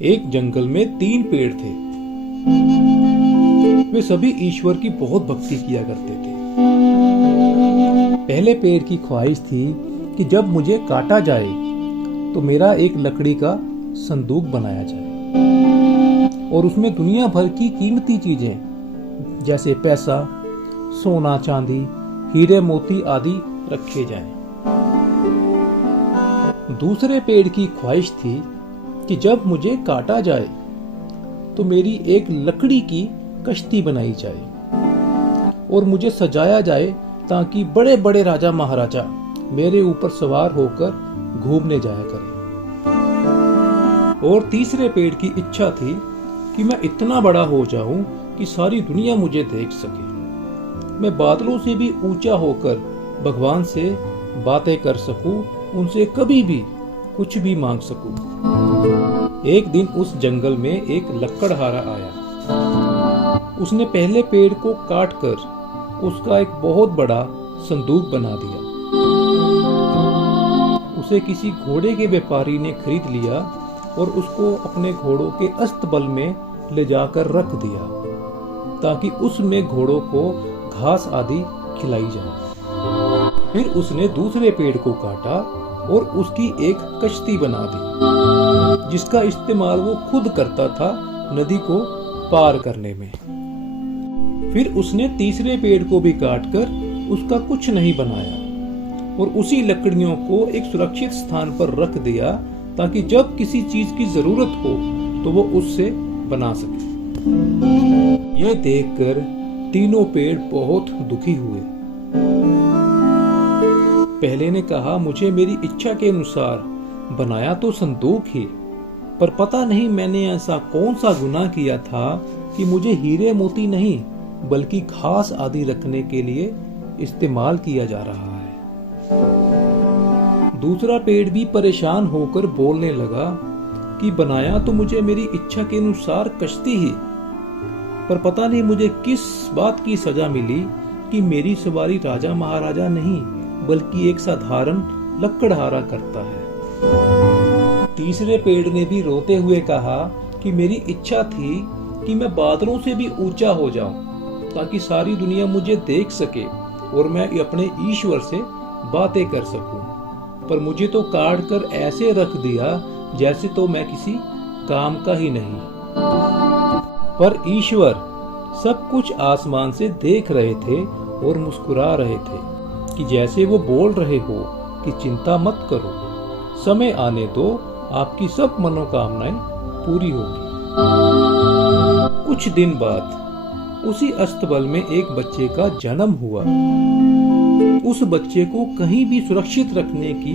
एक जंगल में 3 पेड़ थे। वे सभी ईश्वर की बहुत भक्ति किया करते थे। पहले पेड़ की ख्वाहिश थी कि जब मुझे काटा जाए तो मेरा एक लकड़ी का संदूक बनाया जाए और उसमें दुनिया भर की कीमती चीजें जैसे पैसा, सोना, चांदी, हीरे मोती आदि रखे जाएं। दूसरे पेड़ की ख्वाहिश थी कि जब मुझे काटा जाए तो मेरी एक लकड़ी की कश्ती बनाई जाए और मुझे सजाया जाए ताकि बड़े बड़े राजा महाराजा मेरे ऊपर सवार होकर घूमने जाया करें। और तीसरे पेड़ की इच्छा थी कि मैं इतना बड़ा हो जाऊं कि सारी दुनिया मुझे देख सके। मैं बादलों से भी ऊंचा होकर भगवान से बातें कर सकूं, उनसे कभी भी कुछ भी मांग सकूं। एक दिन उस जंगल में एक लकड़हारा आया। उसने पहले पेड़ को काटकर उसका एक बहुत बड़ा संदूक बना दिया। उसे किसी घोड़े के व्यापारी ने खरीद लिया और उसको अपने घोड़ों के अस्तबल में ले जाकर रख दिया ताकि उसमें घोड़ों को घास आदि खिलाई जाए। फिर उसने दूसरे पेड़ को काटा और उसकी एक कश्ती बना दी जिसका इस्तेमाल वो खुद करता था नदी को पार करने में। फिर उसने तीसरे पेड़ को भी काटकर उसका कुछ नहीं बनाया और उसी लकड़ियों को एक सुरक्षित स्थान पर रख दिया ताकि जब किसी चीज की जरूरत हो तो वो उससे बना सके। ये देखकर तीनों पेड़ बहुत दुखी हुए। पहले ने कहा, मुझे मेरी इच्छा के अनुसार बनाया तो संदूक ही, पर पता नहीं मैंने ऐसा कौन सा गुनाह किया था कि मुझे हीरे मोती नहीं बल्कि घास आदि रखने के लिए इस्तेमाल किया जा रहा है। दूसरा पेड़ भी परेशान होकर बोलने लगा कि बनाया तो मुझे मेरी इच्छा के अनुसार कश्ती ही, पर पता नहीं मुझे किस बात की सजा मिली कि मेरी सवारी राजा महाराजा नहीं बल्कि एक साधारण लकड़हारा करता है। तीसरे पेड़ ने भी रोते हुए कहा कि मेरी इच्छा थी कि मैं बादलों से भी ऊंचा हो जाऊं ताकि सारी दुनिया मुझे देख सके और मैं अपने ईश्वर से बातें कर सकूं, पर मुझे तो काट कर ऐसे रख दिया जैसे तो मैं किसी काम का ही नहीं। पर ईश्वर सब कुछ आसमान से देख रहे थे और मुस्कुरा रहे थे कि जैसे वो बोल रहे हो कि चिंता मत करो, समय आने दो, आपकी सब मनोकामनाएं पूरी होगी। कुछ दिन बाद उसी अस्तबल में एक बच्चे का जन्म हुआ। उस बच्चे को कहीं भी सुरक्षित रखने की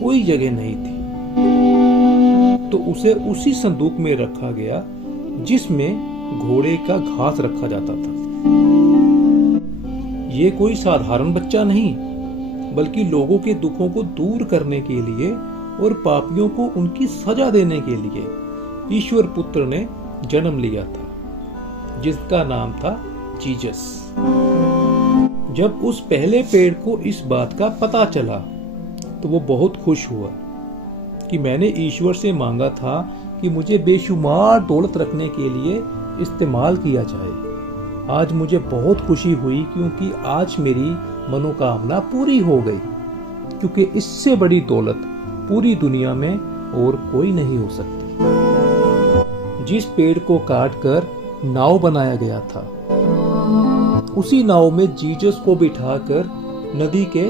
कोई जगह नहीं थी, तो उसे उसी संदूक में रखा गया जिसमें घोड़े का घास रखा जाता था। ये कोई साधारण बच्चा नहीं बल्कि लोगों के दुखों को दूर करने के लिए और पापियों को उनकी सजा देने के लिए ईश्वर पुत्र ने जन्म लिया था, जिसका नाम था जीसस। जब उस पहले पेड़ को इस बात का पता चला तो वो बहुत खुश हुआ कि मैंने ईश्वर से मांगा था कि मुझे बेशुमार दौलत रखने के लिए इस्तेमाल किया जाए। आज मुझे बहुत खुशी हुई क्योंकि आज मेरी मनोकामना पूरी हो गई, क्योंकि इससे बड़ी दौलत पूरी दुनिया में और कोई नहीं हो सकती। जिस पेड़ को काटकर नाव बनाया गया था, उसी नाव में जीसस को बिठाकर नदी के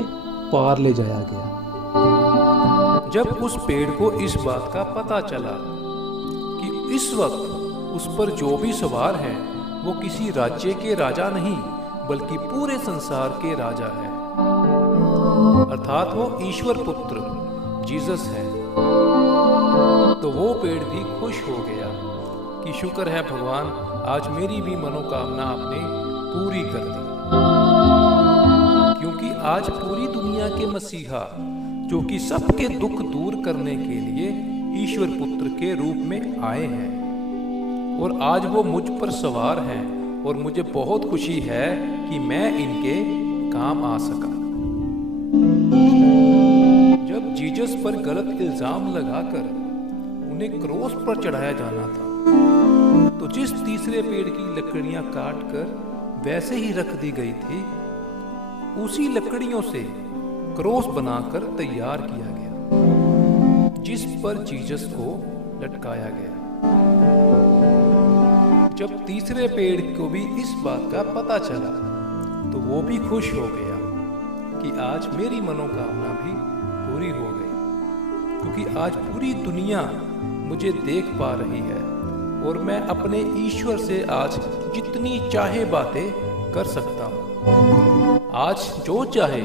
पार ले जाया गया। जब उस पेड़ को इस बात का पता चला कि इस वक्त उस पर जो भी सवार है वो किसी राज्य के राजा नहीं बल्कि पूरे संसार के राजा है, अर्थात वो ईश्वर पुत्र जीसस है, तो वो पेड़ भी खुश हो गया कि शुक्र है भगवान, आज मेरी भी मनोकामना आपने पूरी कर दी। क्योंकि आज पूरी दुनिया के मसीहा जो कि सबके दुख दूर करने के लिए ईश्वर पुत्र के रूप में आए हैं और आज वो मुझ पर सवार हैं और मुझे बहुत खुशी है कि मैं इनके काम आ सका। जब जीसस पर गलत इल्जाम लगाकर उन्हें क्रॉस पर चढ़ाया जाना था। तो जिस तीसरे पेड़ की लकड़ियां काट कर वैसे ही रख दी गई थी, उसी लकड़ियों से क्रॉस बनाकर तैयार किया गया, जिस पर जीसस को लटकाया गया। जब तीसरे पेड़ को भी इस बात का पता चला तो वो भी खुश हो गया कि आज मेरी मनोकामना भी पूरी हो गई, क्योंकि आज पूरी दुनिया मुझे देख पा रही है और मैं अपने ईश्वर से आज जितनी चाहे बातें कर सकता हूँ। आज जो चाहे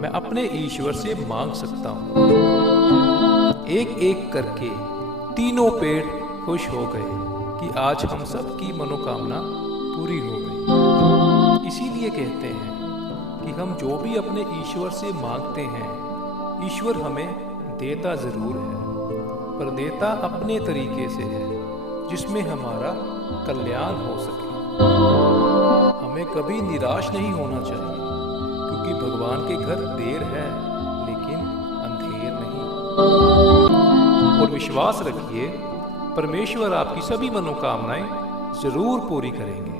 मैं अपने ईश्वर से मांग सकता हूँ। एक एक करके तीनों पेड़ खुश हो गए कि आज हम सब की मनोकामना पूरी हो गई। इसीलिए कहते हैं कि हम जो भी अपने ईश्वर से मांगते हैं, ईश्वर हमें देता जरूर है, पर देता अपने तरीके से है जिसमें हमारा कल्याण हो सके। हमें कभी निराश नहीं होना चाहिए, क्योंकि भगवान के घर देर है लेकिन अंधेर नहीं। और विश्वास रखिए, परमेश्वर आपकी सभी मनोकामनाएं जरूर पूरी करेंगे।